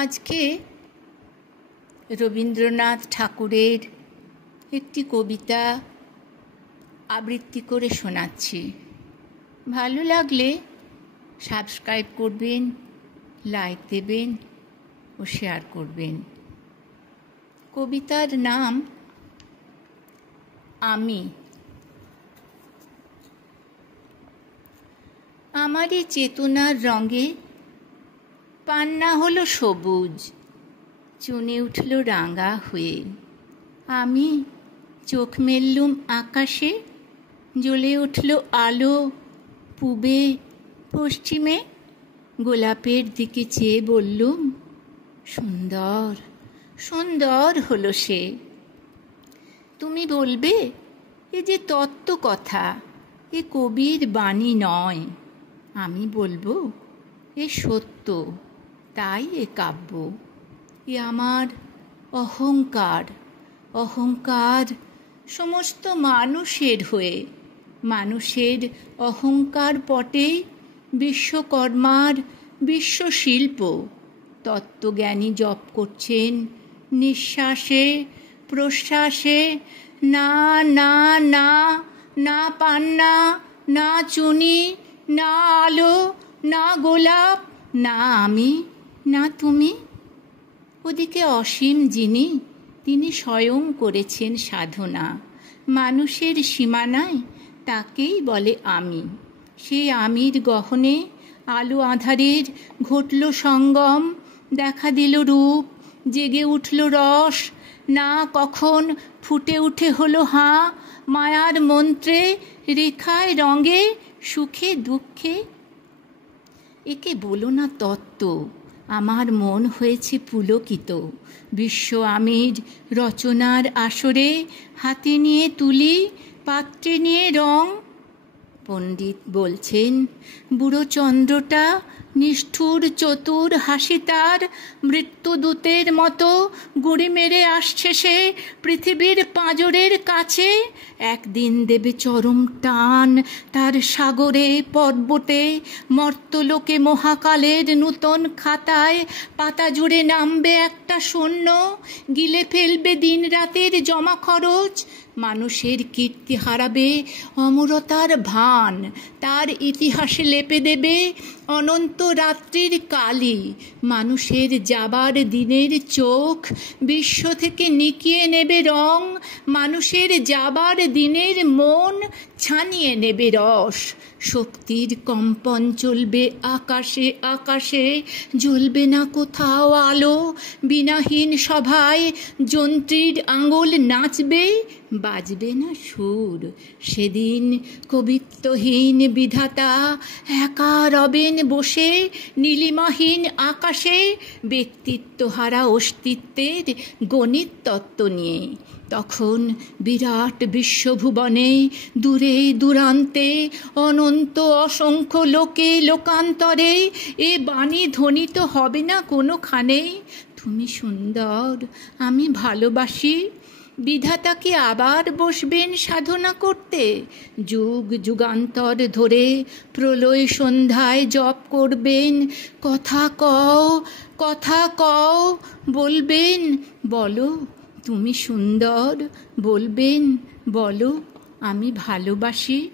আজকে রবীন্দ্রনাথ ঠাকুরের একটি কবিতা আবৃত্তি করে শোনাচ্ছি। ভালো লাগলে সাবস্ক্রাইব করবেন, লাইক দেবেন ও শেয়ার করবেন। কবিতার নাম আমি। আমারই চেতনার রঙে পান্না হলো সবুজ, চুনে উঠল রাঙা হয়ে। আমি চোখ মেললুম আকাশে, জ্বলে উঠল আলো পূবে পশ্চিমে। গোলাপের দিকে চেয়ে বললুম, সুন্দর সুন্দর হলো সে। তুমি বলবে, এ যে তত্ত্ব কথা, এ কবির বাণী নয়। আমি বলবো, এ সত্য, তাই এ কাব্য। এ আমার অহংকার, অহংকার সমস্ত মানুষের হয়ে। মানুষের অহংকার পটে বিশ্বকর্মার বিশ্বশিল্প। তত্ত্বজ্ঞানী জপ করছেন নিঃশ্বাসে প্রশ্বাসে। না না না, না পান্না, না চুনি, না আলো, না গোলাপ, না আমি, না তুমি। ওদিকে অসীম যিনি, তিনি স্বয়ং করেছেন সাধনা। মানুষের সীমানায় তাকেই বলে আমি। সেই আমির গহনে আলো আঁধারের ঘটল সঙ্গম। দেখা দিল রূপ, জেগে উঠল রস। না কখন ফুটে উঠে হলো হাঁ, মায়ার মন্ত্রে, রেখায় রঙে, সুখে দুঃখে। একে বলো না তত্ত্ব, আমার মন হয়েছে পুলকিত। বিশ্ব আমির রচনার আসরে হাতে নিয়ে তুলি, পাত্রে নিয়ে রং। পণ্ডিত বলছেন, বুড়ো চন্দ্রটা নিষ্ঠুর চতুর হাসি তার, মৃত্যুদূতের মতো গুঁড়ি মেরে আসছে সে পৃথিবীর পাঁজরের কাছে। একদিন দেবে চরম টান তার সাগরে পর্বতে, মর্তলোকে মহাকালের নূতন খাতায় পাতা জুড়ে নামবে একটা শূন্য, গিলে ফেলবে দিন রাতের জমা খরচ। মানুষের কীর্তি হারাবে অমরতার ভান, তার ইতিহাসে লেপে দেবে অনন্ত রাত্রির কালি। মানুষের যাবার দিনের চোখ বিশ্ব থেকে নিকিয়ে নেবে রং, মানুষের যাবার দিনের মন ছানিয়ে নেবে রস। শক্তির কম্পন চলবে আকাশে আকাশে, জ্বলবে না কোথাও আলো। বিনাহীন সভায় যন্ত্রীর আঙুল নাচবে, বাজবে না সুর। সেদিন কবিত্বহীন বিধাতা একা রবেন বসে নীলিমাহীন আকাশে, ব্যক্তিত্বহারা অস্তিত্বের গণিত তত্ত্ব নিয়ে। তখন বিরাট বিশ্বভুবনে দূরে দূরান্তে অনন্ত অসংখ্য লোকে লোকান্তরে এ বাণী ধ্বনিত হবে না কোনোখানে, তুমি সুন্দর, আমি ভালোবাসি। বিধাতাকে আবার বসবেন সাধনা করতে, যুগ যুগান্তর ধরে প্রলয় সন্ধ্যায় জপ করবেন। কথা কও, কথা কও, বলবেন, বলো তুমি সুন্দর, বলবেন, বলো আমি ভালোবাসি।